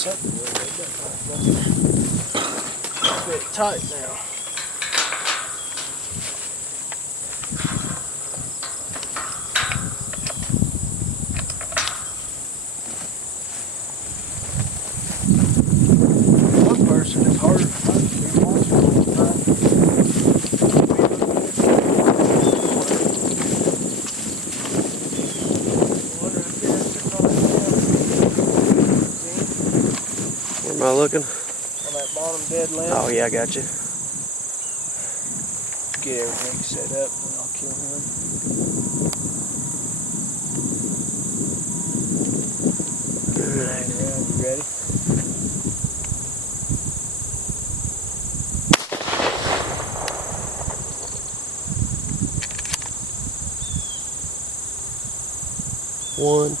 something with it. It's a bit tight now. One person is harder to find than monster all the time. Where am I looking? On that bottom dead limb. Oh yeah, I got you. Get everything set up and I'll kill him. Alright. You ready? One.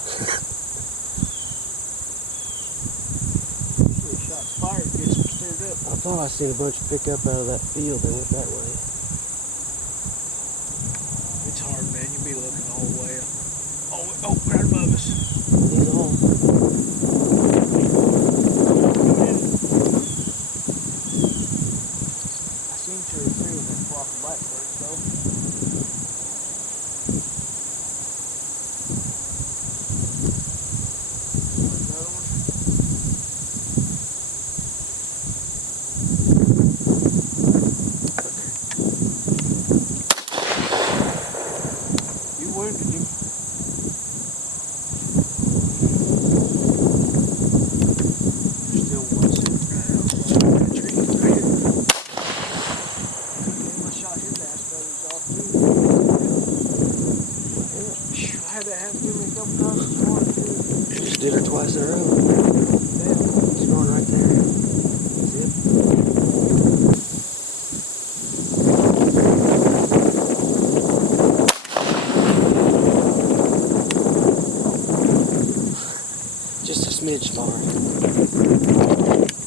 Shots fired, gets them stirred up. I thought I seen a bunch pick up out of that field and went that way. It's hard, man. You'll be looking all the way up. Oh, right above us. He's on. I seen 2 or 3 of them flock of blackbirds, though. Another one. You wounded him. There's still one sitting right outside that tree right here. Damn, I shot his ass feathers off too. I had that happen to me a couple times this morning too. Just did her twice in a row. Damn. He's going right there. See it? Just a smidge far.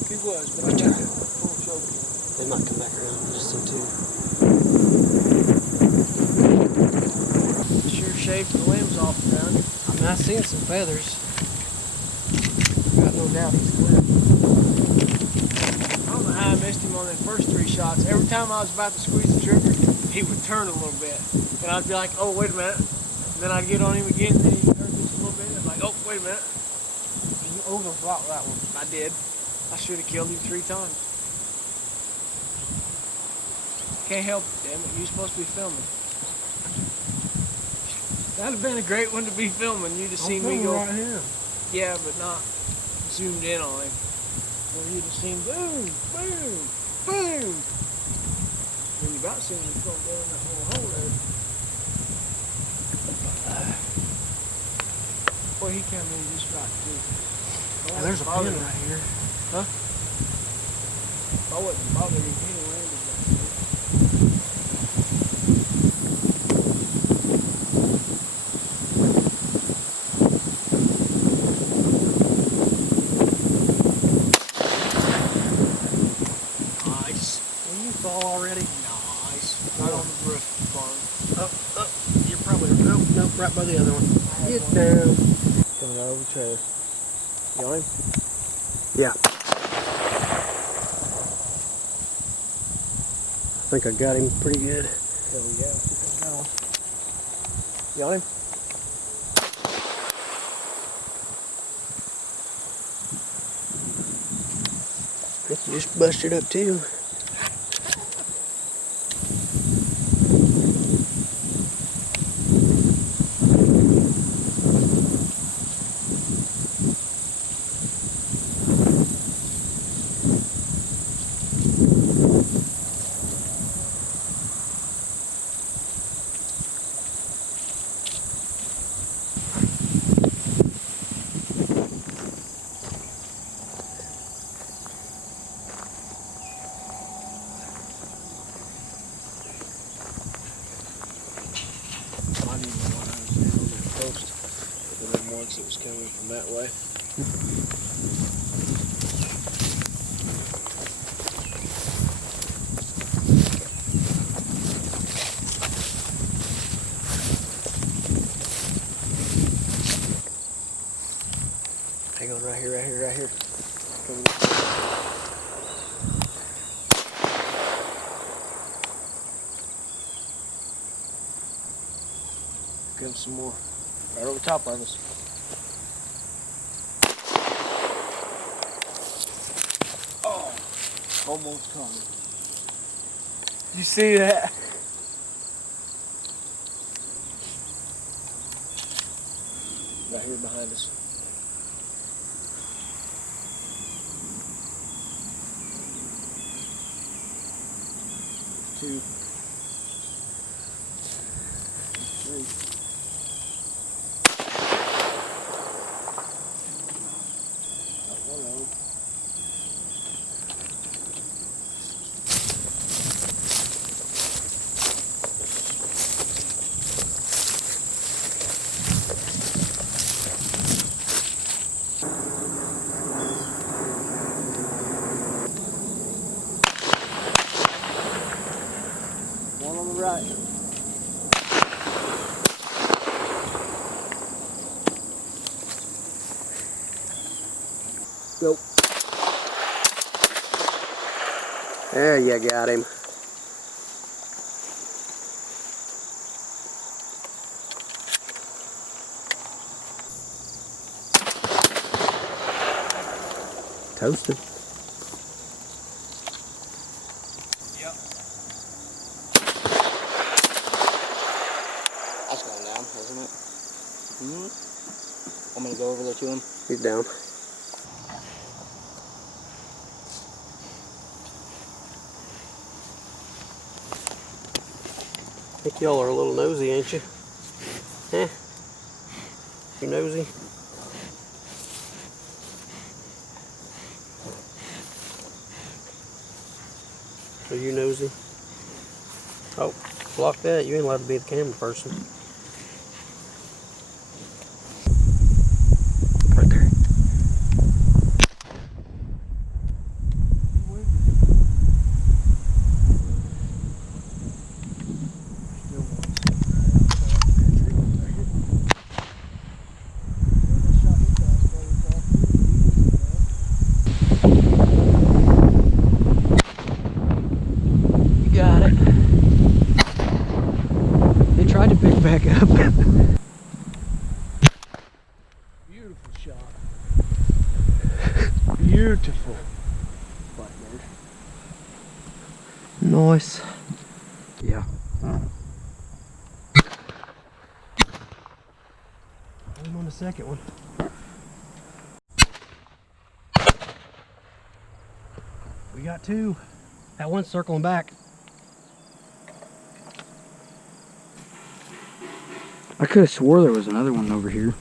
He was, but I got that full choke in. They might come back around. I just seen 2. Sure shaved the limbs off around him. I mean, I seen some feathers. Got no doubt he's clipped. I don't know how I missed him on the first 3 shots. Every time I was about to squeeze the trigger, he would turn a little bit. And I'd be like, oh, wait a minute. And then I'd get on him again, and then he'd turn just a little bit. And I'd be like, oh, wait a minute. You overthought that one. I did. I should have killed him 3 times. Can't help it, damn it. You're supposed to be filming. That'd have been a great one to be filming. You'd have seen me go. right here. Yeah, but not zoomed in on him. Where you'd have seen boom, boom, boom. When you about seen him go down that little hole there. Boy, he came in just right too. There's a pin right here. Huh? If I wasn't bothered him, he'd have landed that way. Nice. Will you fall already? Nice. Right on the roof of the barn. Oh, you're probably, nope, right by the other one. Get one. down. Coming out over the trailer. You on him? Yeah. I think I got him pretty good. There we go. You on him? It just busted up too. Once it was coming from that way. Hang on, right here, right here, right here. Give him some more. Right over top of us. Oh, almost caught him. Did you see that? Right here behind us. Two. Three. Got one of them. One on the right. Go. There you got him. Toasted. Yep. That's going down, isn't it? Mm-hmm. Want me to go over there to him? He's down. I think y'all are a little nosy, ain't you? Eh? You nosy? Are you nosy? Oh, block that. You ain't allowed to be the camera person. Right there. Got it. They tried to pick back up. Beautiful shot. Beautiful. Blackbird. Nice. Yeah. I'm on the second one. We got two. That one's circling back. I could have swore there was another one over here.